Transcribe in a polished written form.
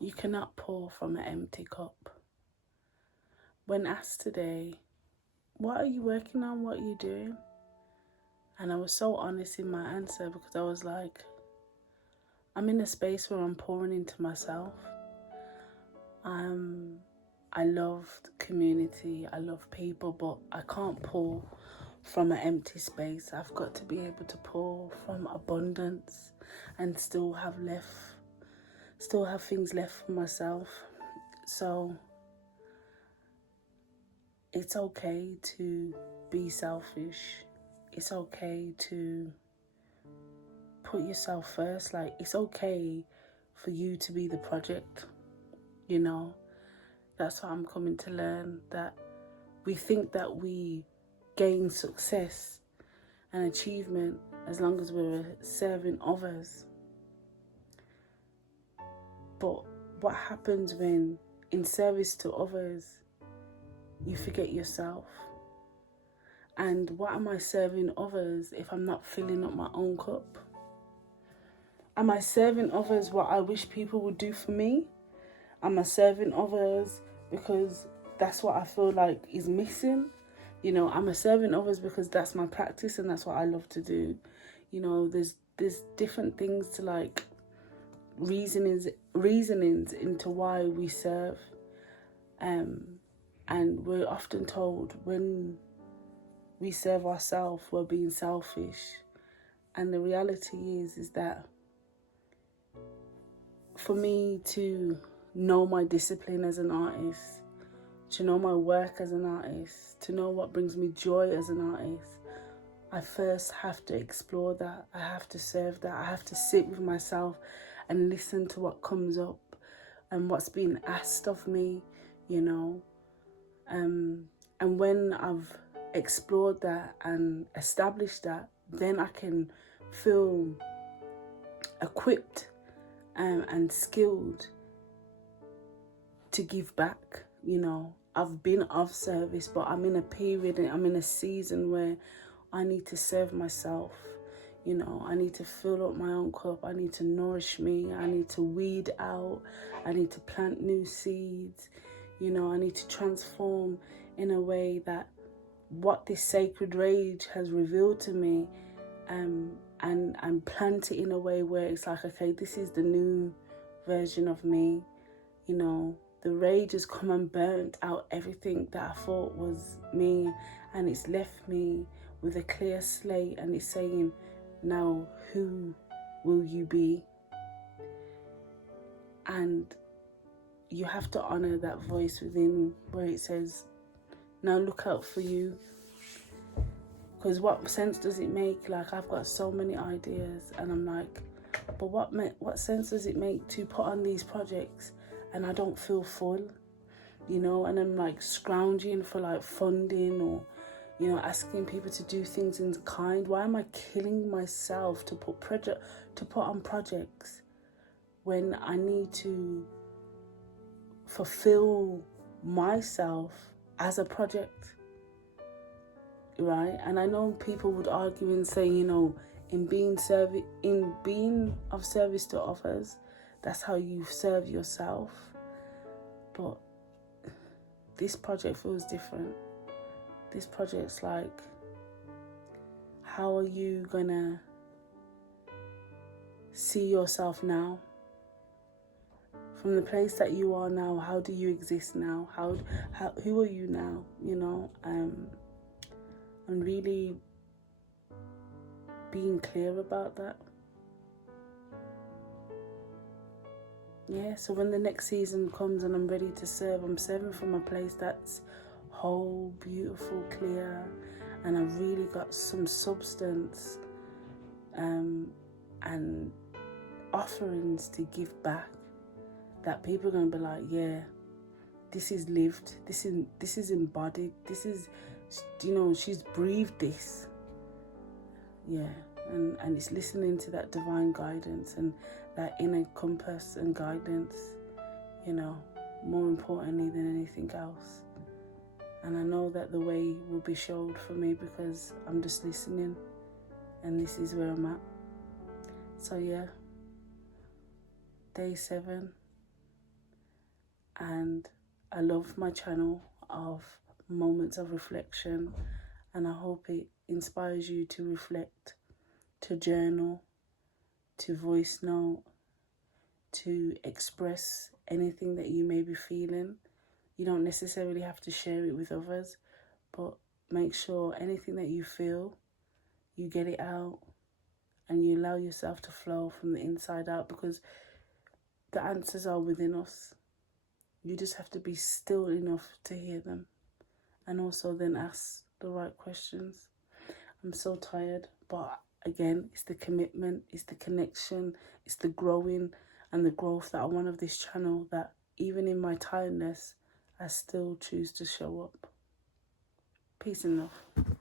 You cannot pour from an empty cup. When asked today, what are you working on? What are you doing? And I was so honest in my answer because I was like, I'm in a space where I'm pouring into myself. I love community, I love people, but I can't pour from an empty space. I've got to be able to pour from abundance and still have things left for myself. So it's okay to be selfish. It's okay to put yourself first. Like, it's okay for you to be the project, you know. That's what I'm coming to learn, that we think that we gain success and achievement as long as we're serving others. But what happens when, in service to others, you forget yourself? And what am I serving others if I'm not filling up my own cup? Am I serving others what I wish people would do for me? Am I serving others because that's what I feel like is missing? You know, am I serving others because that's my practice and that's what I love to do? You know, there's different things to like reasonings into why we serve. And we're often told when we serve ourselves, we're being selfish. And the reality is that for me to know my discipline as an artist, to know my work as an artist, to know what brings me joy as an artist, I first have to explore that. I have to serve that. I have to sit with myself and listen to what comes up and what's being asked of me, you know. And when I've explored that and established that, then I can feel equipped and skilled to give back. You know, I've been of service, but I'm in a period and I'm in a season where I need to serve myself. You know, I need to fill up my own cup. I need to nourish me. I need to weed out. I need to plant new seeds. You know, I need to transform in a way that what this sacred rage has revealed to me, and plant it in a way where it's like, okay, this is the new version of me. You know, the rage has come and burnt out everything that I thought was me, and it's left me with a clear slate, and it's saying, now who will you be? And you have to honor that voice within where it says, now look out for you. Because what sense does it make? Like, I've got so many ideas and I'm like, but what sense does it make to put on these projects and I don't feel full, you know? And I'm like scrounging for like funding or, you know, asking people to do things in kind. Why am I killing myself to put on projects when I need to fulfill myself as a project? Right? And I know people would argue and say, you know, in being of service to others, that's how you serve yourself. But this project feels different. This project's like, how are you gonna see yourself now? From the place that you are now, how do you exist now? Who are you now? You know, and really being clear about that. Yeah, so when the next season comes and I'm ready to serve, I'm serving from a place that's whole, beautiful, clear, and I've really got some substance and offerings to give back that people are going to be like, yeah, this is lived, this is embodied, this is, you know, she's breathed this. Yeah, and it's listening to that divine guidance and that inner compass and guidance, you know, more importantly than anything else. And I know that the way will be showed for me because I'm just listening, and this is where I'm at. So yeah, day 7, And I love my channel of moments of reflection, and I hope it inspires you to reflect, to journal, to voice note, to express anything that you may be feeling. You don't necessarily have to share it with others, but make sure anything that you feel, you get it out and you allow yourself to flow from the inside out, because the answers are within us. You just have to be still enough to hear them, and also then ask the right questions. I'm so tired, but again, it's the commitment, it's the connection, it's the growing and the growth that I want of this channel, that even in my tiredness, I still choose to show up. Peace and love.